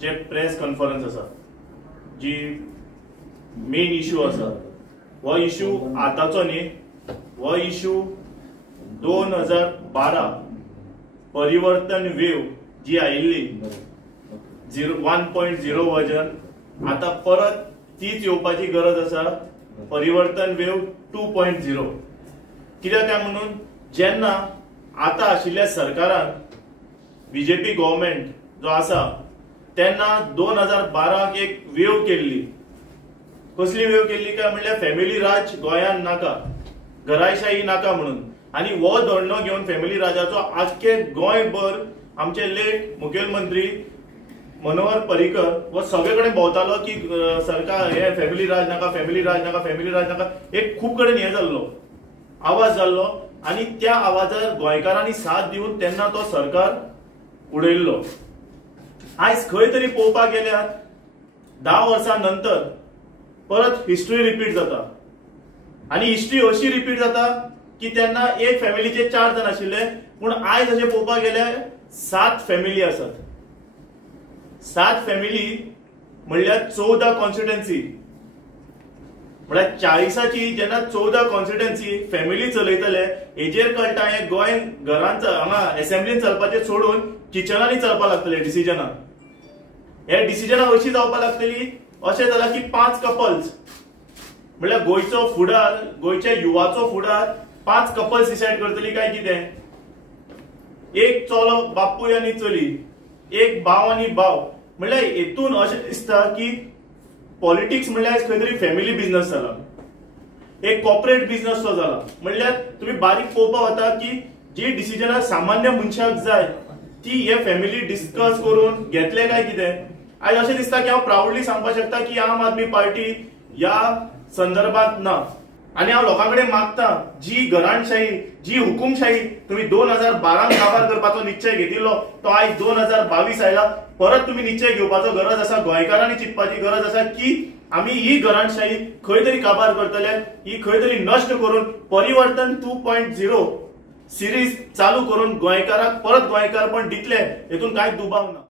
जे press conference आसा जी main issue आसा हो इश्यू आताचो न्ही, हो इश्यू 2012 परिवर्तन वेव जी आयिल्ली 1.0 वर्जन आता परत तीच येवपाची गरज आसा परिवर्तन वेव 2.0. कित्याक काय म्हणून जेन्ना आता आशिल्ल्या सरकारान बीजेपी गव्हर्नमेंट जो आसा तेन्ना 2012 एक वेव केल्ली. कसली वेव केल्ली काय म्हणल्यार फॅमिली राज गोंयांत नाका, घरायशाही नाका म्हणून. आणि हो धोरणो घेवन फॅमिली राजाचो आख्खे गोंयभर आमचे लेट मुखेलमंत्री मनोहर पर्रीकर हो सगळे कडेन भोंवतालो की सरकार हे फॅमिली राज नाका, फॅमिली राज नाका, फॅमिली राज नाका. एक खूब कडेन हे जाल्लो, आवाज जाल्लो आणि त्या आवाजार गोंयकारांनी साथ दिवन तेन्ना तो सरकार उडयल्लो. आयज खंय तरी पळोवपाक गेल्यार 10 वर्सां नंतर परत हिस्ट्री रिपीट जाता. आणि हिस्ट्री अशी रिपीट जाता की तेन्ना एक फॅमिलीचे 4 जण आशिल्ले, पूण आयज अशें पळोवपाक गेल्यार 7 फॅमिली आसात. 7 फॅमिली म्हणल्यार 14 कॉन्स्टिट्युएन्सी, म्हणल्यार 40ची जेन्ना 14 कॉन्स्टिट्युएन्सी फॅमिली चलयतले हेजेर कळटा हे गोंय घरांत हांगा असेंब्लीन चलपाचे सोडून किचनांनी चलपाक लागतले डिसिजनां. हे डिसिजनां अशी जावपाक लागतली अशें जाला की 5 कपल्स म्हणल्यार गोंयचो फुडार, गोंयच्या युवाचो फुडार 5 कपल्स डिसायड करतली काय कितें. एक चलो बापूय आनी चली, एक भाव आनी भाव. म्हणल्यार हेतून अशें दिसता की पॉलिटिक्स म्हणल्यार खंय तरी फॅमिली बिझनस जाला, एक कॉर्पोरेट बिझनस तो जाला. म्हणल्यार तुम्ही बारीक पळोवपाक वता की जी डिसिजनां सामान्य मनशाक जाय ती हे फॅमिली डिस्कस करून घेतले काय कितें. आयज अशें दिसता की हांव प्राउडली सांगपाक शकता की आम आदमी पार्टी ह्या संदर्भात ना. आणि हांव लोकां कडेन मागता जी घराणशाही, जी हुकुमशाही तुम्ही 2012 काबार करपाचो निश्चय घेतिल्लो तो आयज 2022 आयला. परत तुम्ही निश्चय घेवपाचो गरज आसा, गोंयकारांनी चिंतपाची गरज आसा की आमी ही घराणशाही खंय तरी काबार करतले, ही खंय तरी नष्ट करून परिवर्तन 2.0 सिरीज चालू करून गोंयकाराक परत गोंयकारपण दितले, हेतून कांय दुबाव ना.